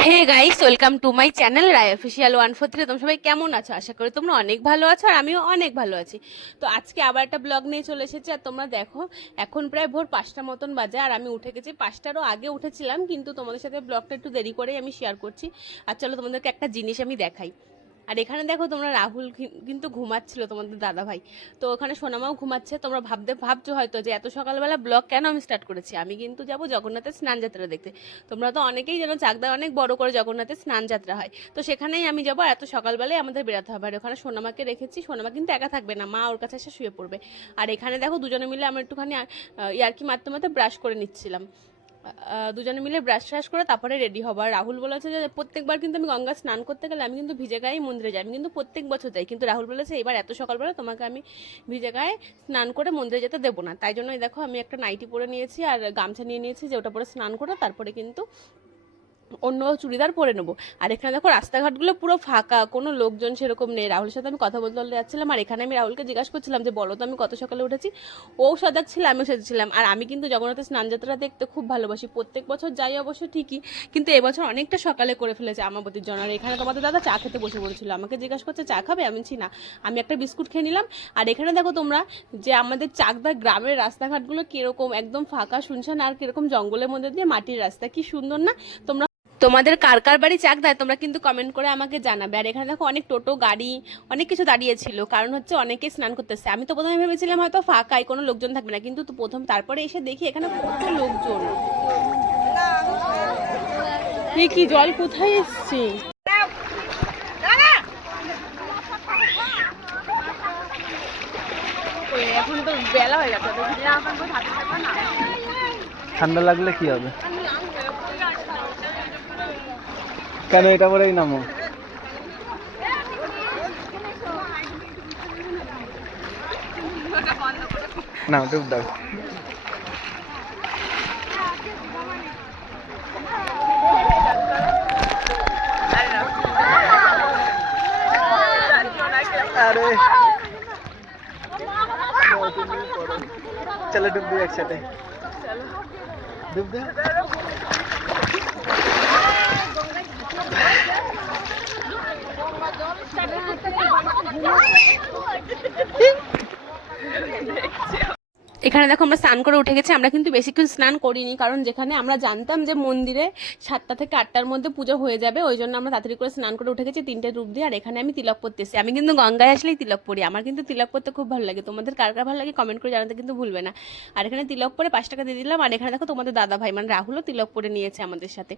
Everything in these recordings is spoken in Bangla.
Hey guys, welcome to my channel Roy official 143। তোমরা সবাই কেমন আছো? আশা করি তোমরা অনেক ভালো আছো, আর আমিও অনেক ভালো আছি। তো আজকে আবার একটা ব্লগ নিয়ে চলে এসেছি। আর তোমরা দেখো, এখন প্রায় ভোর 5টা মতন বাজে, আর আমি উঠে গেছি। 5টারও আগে উঠেছিলাম, কিন্তু তোমাদের সাথে ব্লগটা একটু দেরি করেই আমি শেয়ার করছি। আর চলো তোমাদেরকে একটা জিনিস আমি দেখাই। আর এখানে দেখো, তোমরা রাহুল কিন্তু ঘুমাচ্ছিল, তোমাদের দাদা ভাই। তো ওখানে সোনামাও ঘুমাচ্ছে। তোমরা ভাবছো হয়তো যে এত সকালবেলা ব্লগ কেন আমি স্টার্ট করেছি। আমি কিন্তু যাবো জগন্নাথের স্নান যাত্রা দেখতে। তোমরা তো অনেকেই জানো, চাকদায় অনেক বড় করে জগন্নাথের স্নান যাত্রা হয়। তো সেখানেই আমি যাবো। এত সকালবেলায় আমাদের বেরোতে হবে। আর ওখানে সোনামাকে রেখেছি। সোনামা কিন্তু একা থাকবে না, মা ওর কাছে এসে শুয়ে পড়বে। আর এখানে দেখো, দুজনে মিলে আমরা একটুখানি ইয়ার্কি মারতে মারতে ব্রাশ করে নিচ্ছিলাম। দুজনে মিলে ব্রাশ ট্রাশ করে তারপরে রেডি হবো। আর রাহুল বলেছে যে প্রত্যেকবার কিন্তু আমি গঙ্গা স্নান করতে গেলে আমি কিন্তু ভিজে গায়ে মন্দিরে যাই। আমি কিন্তু প্রত্যেক বছর যাই, কিন্তু রাহুল বলেছে এবার এত সকালবেলা তোমাকে আমি ভিজে গায়ে স্নান করে মন্দিরে যেতে দেবো না। তাই জন্যই দেখো, আমি একটা নাইটি পরে নিয়েছি আর গামছা নিয়ে নিয়েছি, যে ওটা পরে স্নান করে তারপরে কিন্তু অন্য চুড়িদার পরে নেবো। আর এখানে দেখো, রাস্তাঘাটগুলো পুরো ফাঁকা, কোনো লোকজন সেরকম নেই। রাহুলের সাথে আমি কথা বলতে বলতে যাচ্ছিলাম। আর এখানে আমি রাহুলকে জিজ্ঞাসা করছিলাম যে বলো তো আমি কত সকালে উঠেছি। ও সজাগ ছিল, আমিও সেজেছিলাম। আর আমি কিন্তু জগন্নাথের স্নানযাত্রা দেখতে খুব ভালোবাসি, প্রত্যেক বছর যাই অবশ্য ঠিকই, কিন্তু এবছর অনেকটা সকালে করে ফেলেছে আমাবতীর জন্য। আর এখানে তোমাদের দাদা চা খেতে বসে পড়েছিল, আমাকে জিজ্ঞাসা করছে চা খাবে, আমি ছি না, আমি একটা বিস্কুট খেয়ে নিলাম। আর এখানে দেখো তোমরা, যে আমাদের চাকদা গ্রামের রাস্তাঘাটগুলো কিরকম একদম ফাঁকা শুনশান, আর কিরকম জঙ্গলের মধ্যে দিয়ে মাটির রাস্তা, কি সুন্দর না? তোমরা তোমাদের কার কার বাড়ি চাকদায় তোমরা কিন্তু কমেন্ট করে আমাকে জানাবে। আর এখানে দেখো, অনেক টোটো গাড়ি অনেক কিছু দাঁড়িয়েছিল, কারণ হচ্ছে অনেকে স্নান করতেছে। আমি তো প্রথমে ভেবেছিলাম হয়তো ফাঁকাই, কোনো লোকজন থাকবে না, কিন্তু তো তারপরে এসে দেখি এখানে কত লোকজন। কি জল কোথায় এসছে? এখন তো বেলা হয়ে গেছে, ঠান্ডা লাগলে কি হবে? কেন এটা পরেই নামো? না ডুব দাও। আরে চলো ডুব দিই একসাথে। ডুব দাও। এখানে দেখো, আমরা স্নান করে উঠে গেছি। আমরা কিন্তু বেশিক্ষণ স্নান করিনি, কারণ যেখানে আমরা জানতাম যে মন্দিরে 7টা থেকে 8টার মধ্যে পুজো হয়ে যাবে, ওই জন্য আমরা তাড়াতাড়ি করে স্নান করে উঠে গেছি 3টে রূপ দিয়ে। আর এখানে আমি তিলক পরতেছি। আমি কিন্তু গঙ্গায় আসলেই তিলক পরি, আমার কিন্তু তিলক পরতে খুব ভালো লাগে। তোমাদের কার কার ভালো লাগে কমেন্ট করে জানাতে কিন্তু ভুলবে না। আর এখানে তিলক পরে 5 টাকা দিয়ে দিলাম। আর এখানে দেখো, তোমাদের দাদা ভাই মানে রাহুলও তিলক পরে নিয়েছে আমাদের সাথে।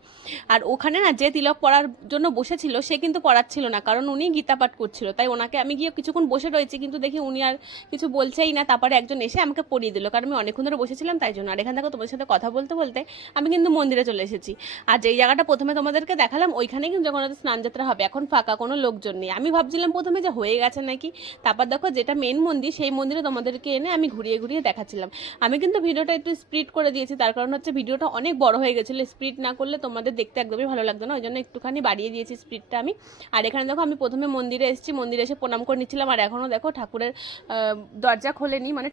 আর ওখানে না, যে তিলক পরার জন্য বসেছিল সে কিন্তু পড়াচ্ছিল না, কারণ উনি গীতা পাঠ করছিল। তাই ওনাকে আমি গিয়ে কিছুক্ষণ বসে রয়েছি, কিন্তু দেখি উনি আর কিছু বলছেই না। তারপরে একজন এসে আমাকে পড়িয়ে দিল, কারণ আমি অনেকক্ষণ ধরে বসেছিলাম তাই জন্য। আর এখান থেকে তোমাদের সাথে কথা বলতে বলতে আমি কিন্তু মন্দিরে চলে এসেছি। আর যেই জায়গাটা প্রথমে তোমাদেরকে দেখালাম, ওইখানে কিন্তু জগন্নাথ স্নান যাত্রা হবে। এখন ফাঁকা, কোনো লোকজন নেই। আমি ভাবছিলাম প্রথমে যে হয়ে গেছে নাকি, তারপর দেখো যেটা মেন মন্দির, সেই মন্দিরে তোমাদেরকে এনে আমি ঘুরিয়ে ঘুরিয়ে দেখাচ্ছিলাম। আমি কিন্তু ভিডিওটা একটু স্প্লিট করে দিয়েছি, তার কারণ হচ্ছে ভিডিওটা অনেক বড় হয়ে গেছিলো। স্প্লিট না করলে তোমাদের দেখতে একদমই ভালো লাগতো না, ওই জন্য একটুখানি বাড়িয়ে দিয়েছি স্প্লিটটা আমি। আর এখানে দেখো, আমি প্রথমে মন্দিরে এসেছি, মন্দিরে এসে প্রণাম করে নিচ্ছিলাম। আর এখনও দেখো ঠাকুরের দরজা খোলেনি, মানে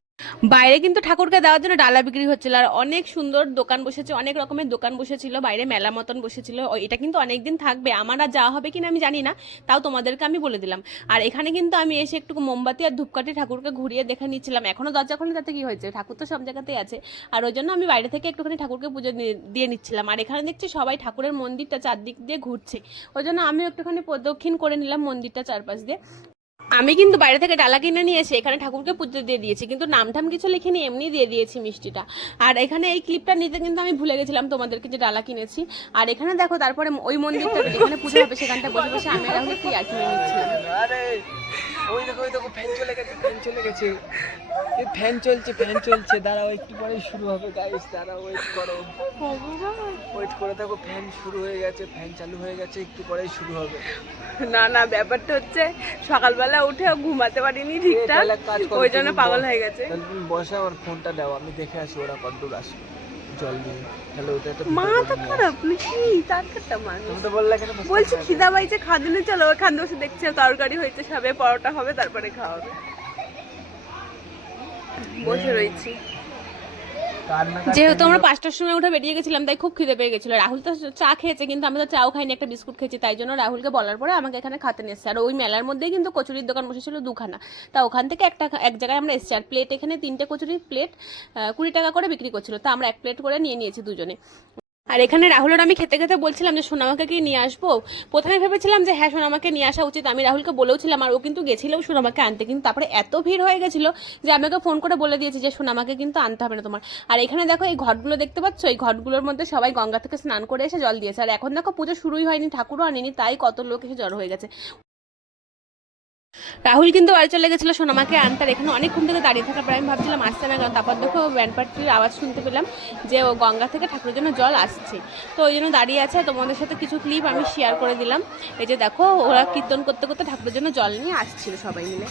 বাইরে কিন্তু ঠাকুরকে দেওয়ার জন্য ডালা বিক্রি হচ্ছিল। আর অনেক সুন্দর দোকান বসেছে, অনেক রকমের দোকান বসেছিল, বাইরে মেলা মতন বসেছিল। এটা কিন্তু অনেকদিন থাকবে, আমার আর যাওয়া হবে কিনা আমি জানি না, তাও তোমাদেরকে আমি বলে দিলাম। আর এখানে কিন্তু আমি এসে একটু মোমবাতি আর ধূপকাঠি ঠাকুরকে ঘুরিয়ে দেখে নিচ্ছিলাম। এখনো দরজা খোলে, তাতে কি হয়েছে, ঠাকুর তো সব জায়গাতেই আছে। আর ওই জন্য আমি বাইরে থেকে একটুখানি ঠাকুরকে পুজো দিয়ে নিচ্ছিলাম। আর এখানে দেখছি সবাই ঠাকুরের মন্দিরটা চারদিক দিয়ে ঘুরছে, ওই জন্য আমিও একটুখানি প্রদক্ষিণ করে নিলাম মন্দিরটা চারপাশ দিয়ে। আমি কিন্তু বাইরে থেকে ডালা কিনে নিয়ে এসে এখানে ঠাকুরকে পুজো দিয়ে দিয়েছি, কিন্তু নামটাম কিছু লিখিনি, এমনি দিয়ে দিয়েছি মিষ্টিটা। আর এখানে এই ক্লিপটা নিতে কিন্তু আমি ভুলে গেছিলাম তোমাদেরকে, যে ডালা কিনেছি। আর এখানে দেখো, তারপরে ওই মন্দিরটা যেখানে পুজো হবে সেখানটা বসে বসে আমি রাহুল একটু ইয়ার্কি মেরে নিচ্ছিলাম। আরে ওই দেখো ফ্যান চলে গেছে, ফ্যান চলে গেছে। এই ফ্যান চলছে, ফ্যান চলছে, দাঁড়াও একটু পরে শুরু হবে গাইস, দাঁড়াও ওয়েট করো, ওয়েট করে দেখো ফ্যান শুরু হয়ে গেছে, ফ্যান চালু হয়ে গেছে, একটু পরেই শুরু হবে। না না, ব্যাপারটা হচ্ছে সকালবেলা উঠে ঘুমাতে পারিনি ঠিকঠাক, ওই জন্য পাগল হয়ে গেছে। তাহলে তুমি বসে আমার ফোনটা দাও, আমি দেখে আসি ওরা কতদূর আসে জল দিয়ে। তাহলে ওটা একটা মাথা খারাপ নাকি? তার কাটা মানুষ তুমি তো বললে কেন বলছি খিদা পাইছে, খাদিনে চলো ওখান বসে দেখছি তরকারি হয়েছে, সবে পরোটা হবে, তারপরে খাওয়া হবে। বসে রয়েছি। যেহেতু আমরা 5টার সময় উঠে বেরিয়ে গেছিলাম তাই খুব খিদে পেয়ে গেছিলো। রাহুল তো চা খেয়েছে কিন্তু আমি তো চাও খাইনি, একটা বিস্কুট খেয়েছি, তাই জন্য রাহুলকে বলার পরে আমাকে এখানে খাতে নিয়ে এসছে। আর ওই মেলার মধ্যেই কিন্তু কচুরির দোকান বসেছিল দুখানা, তা ওখান থেকে এক জায়গায় আমরা এসছি। আর প্লেট এখানে 3টে কচুরির প্লেট 20 টাকা করে বিক্রি করছিল, তা আমরা 1 প্লেট করে নিয়ে নিয়েছি দুজনে। আর এখানে রাহুলের আমি খেতে খেতে বলছিলাম যে সোনামাকে কি নিয়ে আসবো। প্রথমে ভেবেছিলাম যে হ্যাঁ সোনামাকে নিয়ে আসা উচিত, আমি রাহুলকে বলেওছিলাম, আর ও কিন্তু গেছিলো সোনামাকে আনতে, কিন্তু তারপরে এত ভিড় হয়ে গেছিলো যে আমি ওকে ফোন করে বলে দিয়েছি যে সোনামাকে কিন্তু আনতে হবে না তোমার। আর এখানে দেখো এই ঘটগুলো দেখতে পাচ্ছ, এই ঘটগুলোর মধ্যে সবাই গঙ্গা থেকে স্নান করে এসে জল দিয়েছে। আর এখন দেখো পুজো শুরুই হয়নি, ঠাকুরও আনেনি, তাই কত লোক এসে জড়ো হয়ে গেছে। রাহুল কিন্তু বাড়ি চলে গেছিলো সোনামাকে আনতে, আর এখানে অনেকক্ষণ থেকে দাঁড়িয়ে থাকার পরে আমি ভাবছিলাম আসতে না কেন, তারপর দেখো ব্যান্ড পার্টির আওয়াজ শুনতে পেলাম যে ও গঙ্গা থেকে ঠাকুরের জন্য জল আসছে, তো ওই জন্য দাঁড়িয়ে আছে। তোমাদের সাথে কিছু ক্লিপ আমি শেয়ার করে দিলাম। এই যে দেখো ওরা কীর্তন করতে করতে ঠাকুরের জন্য জল নিয়ে আসছিল সবাই মিলে।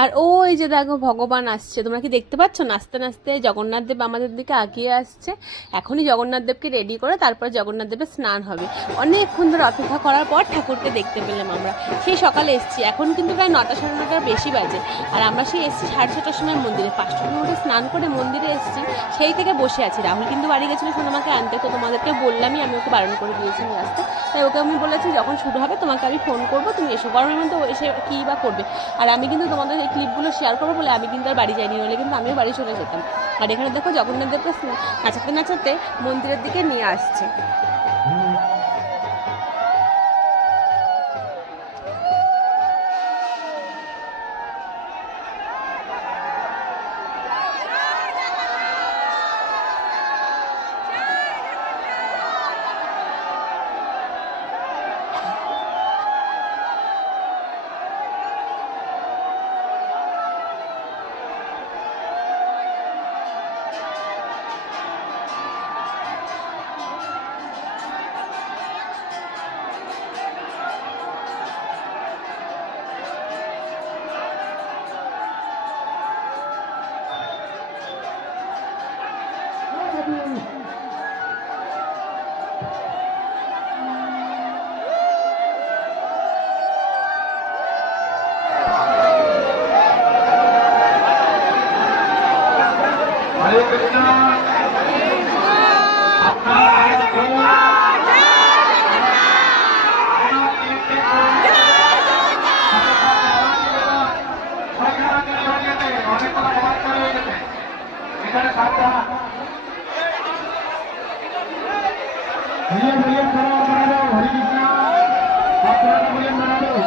আর ওই যে দেখো ভগবান আসছে, তোমরা কি দেখতে পাচ্ছ? নাচতে নাচতে জগন্নাথ দেব আমাদের দিকে আগিয়ে আসছে। এখনই জগন্নাথ দেবকে রেডি করে তারপরে জগন্নাথ দেবের স্নান হবে। অনেকক্ষণ ধরে অপেক্ষা করার পর ঠাকুরকে দেখতে পেলাম আমরা। সেই সকালে এসেছি, এখন কিন্তু প্রায় 9টা 9:30 বেশি বাজে। আর আমরা সেই এসেছি 6:30টার সময় মন্দিরে, 5টার সময় উঠে স্নান করে মন্দিরে এসেছি, সেই থেকে বসে আছি। রাহুল কিন্তু বাড়ি গেছিলো সোনামাকে আনতে, তো তোমাদেরকে বললামই, আমি ওকে বারণ করে দিয়েছি নিয়ে আসতে। তাই ওকে আমি বলেছি যখন শুরু হবে তোমাকে আমি ফোন করবো, তুমি এসো। গরমের মধ্যে এসে কী বা করবে। আর আমি কিন্তু তোমাদের এই ক্লিপগুলো শেয়ার করবো বলে আমি কিন্তু আর বাড়ি যাইনি, হলে কিন্তু আমিও বাড়ি চলে যেতাম। আর এখানে দেখো জগন্নাথ দেবকে নাচাতে নাচাতে মন্দিরের দিকে নিয়ে আসছে। স্বাগতম জগন্নাথ, স্বাগতম জগন্নাথ।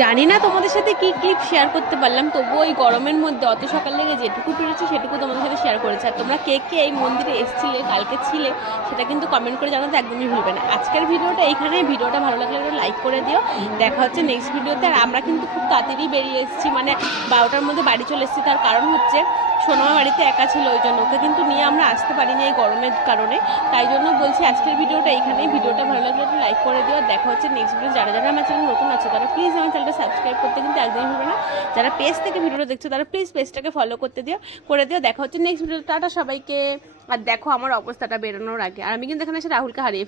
জানি না তোমাদের সাথে কি ক্লিপ শেয়ার করতে পারলাম, তবুও ওই গরমের মধ্যে অত সকাল থেকে যেটুকু পেরেছি সেটুকু তোমাদের সাথে শেয়ার করেছি। আর তোমরা কে কে এই মন্দিরে এসেছিলে, কালকে ছিলে, সেটা কিন্তু কমেন্ট করে জানাতে একদমই ভুলবে না। আজকের ভিডিওটা এইখানে, ভিডিওটা ভালো লাগলে একটা লাইক করে দিও। দেখা হচ্ছে নেক্সট ভিডিওতে। আর আমরা কিন্তু খুব তাড়াতাড়ি বেরিয়ে এসেছি, মানে 12টার মধ্যে বাড়ি চলে এসেছি। তার কারণ হচ্ছে সোনামা বাড়িতে একা ছিল, ওই জন্য ওকে কিন্তু নিয়ে আমরা আসতে পারিনি এই গরমের কারণে। তাই জন্য বলছি আজকের ভিডিওটা এইখানেই। ভিডিওটা ভালো লাগলে একটু লাইক করে দিও। দেখা হচ্ছে নেক্সট ভিডিও। যারা যারা আমার চ্যানেল নতুন আছে তারা প্লিজ আমার চ্যানেলটা সাবস্ক্রাইব করতে কিন্তু একদমই ভুলবে না। যারা পেজ থেকে ভিডিওটা দেখছো তারা প্লিজ পেজটাকে ফলো করতে দিও, করে দিও। দেখা হচ্ছে নেক্সট ভিডিও। টাটা সবাইকে। আর দেখো আমার অবস্থাটা বেরোনোর আগে, আর আমি কিন্তু এখানে এসে রাহুলকে হারিয়ে ফেলি।